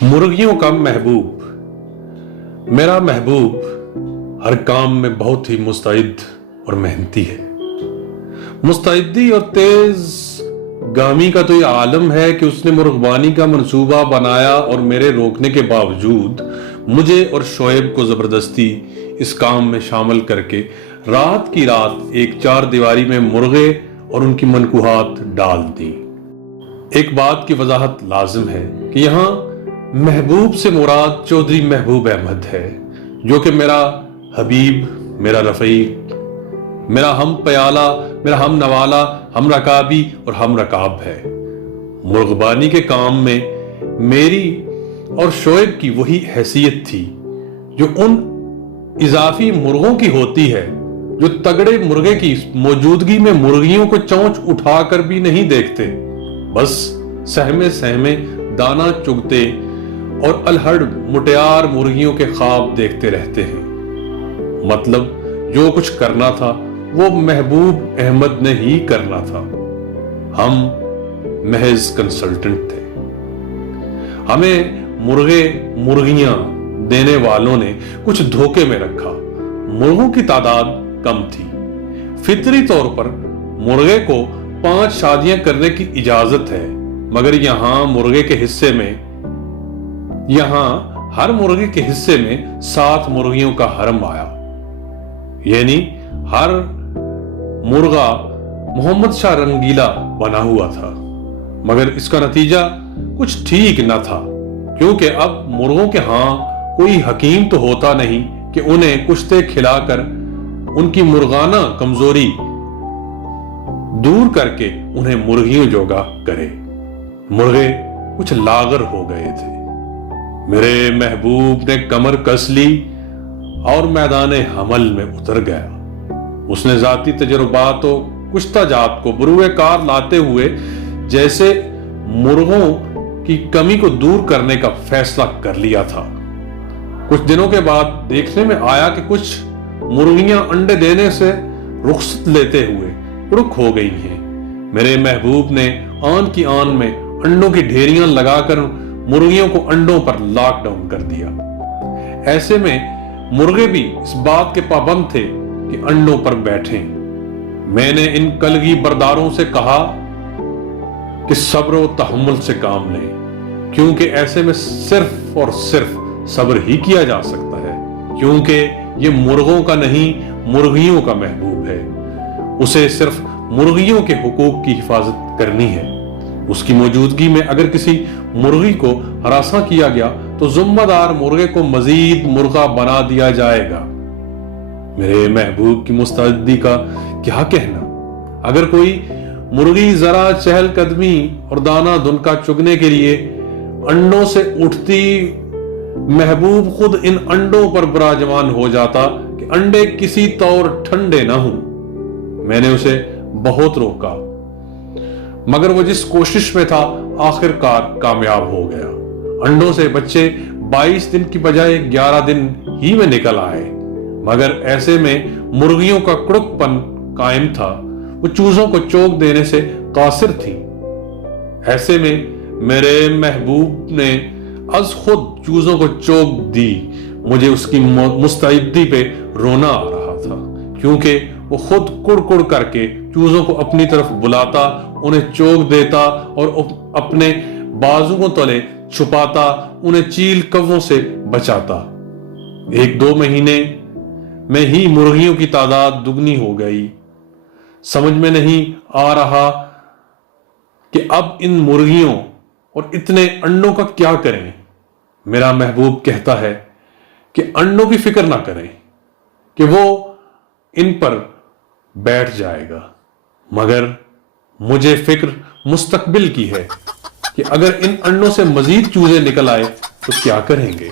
मुर्गियों का महबूब। मेरा महबूब हर काम में बहुत ही मुस्तैद और मेहनती है। मुस्तैदी और तेज गामी का तो ये आलम है कि उसने मुर्गबानी का मंसूबा बनाया और मेरे रोकने के बावजूद मुझे और शोएब को जबरदस्ती इस काम में शामिल करके रात की रात एक चार दीवारी में मुर्गे और उनकी मनकुहात डाल दी। एक बात की वजाहत लाजिम है कि यहाँ महबूब से मुराद चौधरी महबूब अहमद है, जो कि मेरा हबीब, मेरा रफीक, मेरा हम प्याला, मेरा हम नवाला, हम रकाबी और हम रकाब है। मुर्गबानी के काम में मेरी और शोएब की वही हैसियत थी जो उन इजाफी मुर्गों की होती है जो तगड़े मुर्गे की मौजूदगी में मुर्गियों को चोंच उठाकर भी नहीं देखते, बस सहमे सहमे दाना चुगते और अलहड़ मुटियार मुर्गियों के ख्वाब देखते रहते हैं। मतलब जो कुछ करना था वो महबूब अहमद ने ही करना था। हम महज कंसल्टेंट थे। हमें मुर्गे मुर्गियां देने वालों ने कुछ धोखे में रखा। मुर्गों की तादाद कम थी। फितरी तौर पर मुर्गे को 5 शादियां करने की इजाजत है, मगर यहां हर मुर्गे के हिस्से में 7 मुर्गियों का हरम आया। यानी हर मुर्गा मोहम्मद शाह रंगीला बना हुआ था। मगर इसका नतीजा कुछ ठीक न था, क्योंकि अब मुर्गों के हां कोई हकीम तो होता नहीं कि उन्हें कुश्ते खिलाकर उनकी मुर्गाना कमजोरी दूर करके उन्हें मुर्गियों जोगा करे। मुर्गे कुछ लागर हो गए थे। मेरे महबूब ने कमर कस ली और मैदाने हमल में उतर गया। उसने जाती तजुर्बात और कुश्ताजात को बरूए कार लाते हुए जैसे मुर्गों की कमी को दूर करने का फैसला कर लिया था। कुछ दिनों के बाद देखने में आया कि कुछ मुर्गियां अंडे देने से रुखसत लेते हुए उड़क हो गई हैं। मेरे महबूब ने आन की आन में अंडों की ढेरियां लगाकर मुर्गियों को अंडों पर लॉकडाउन कर दिया। ऐसे में मुर्गे भी इस बात के पाबंद थे कि अंडों पर बैठें। मैंने इन कलगी बरदारों से कहा कि सब्र और तहम्मुल से काम लें, क्योंकि ऐसे में सिर्फ और सिर्फ सब्र ही किया जा सकता है, क्योंकि ये मुर्गों का नहीं मुर्गियों का महबूब है। उसे सिर्फ मुर्गियों के हुकूक की हिफाजत करनी है। उसकी मौजूदगी में अगर किसी मुर्गी को हरासा किया गया तो जिम्मेदार मुर्गे को मजीद मुर्गा बना दिया जाएगा। मेरे महबूब की मुस्तैदी का क्या कहना। अगर कोई मुर्गी जरा चहलकदमी और दाना दुनका चुगने के लिए अंडों से उठती, महबूब खुद इन अंडों पर विराजमान हो जाता कि अंडे किसी तौर ठंडे ना हों। मैंने उसे बहुत रोका, मगर वो जिस कोशिश में था आखिरकार कामयाब हो गया। अंडों से बच्चे 22 दिन की बजाय 11 दिन ही में निकल आए। मगर ऐसे में मुर्गियों का कुड़कपन कायम था। वो चूजों को चोक देने से कासिर थी। ऐसे में मेरे महबूब ने अज खुद चूजों को चोक दी। मुझे उसकी मुस्तैदी पे रोना आ रहा था, क्योंकि वो खुद कुड़ करके चूजों को अपनी तरफ बुलाता, उन्हें चोक देता और अपने बाजुओं तले छुपाता, उन्हें चील कव्वों से बचाता। 1-2 महीने में ही मुर्गियों की तादाद दुगनी हो गई। समझ में नहीं आ रहा कि अब इन मुर्गियों और इतने अंडों का क्या करें। मेरा महबूब कहता है कि अंडों की फिक्र ना करें, कि वो इन पर बैठ जाएगा। मगर मुझे फिक्र मुस्तकबिल की है कि अगर इन अंडों से मजीद चूजे निकल आए तो क्या करेंगे।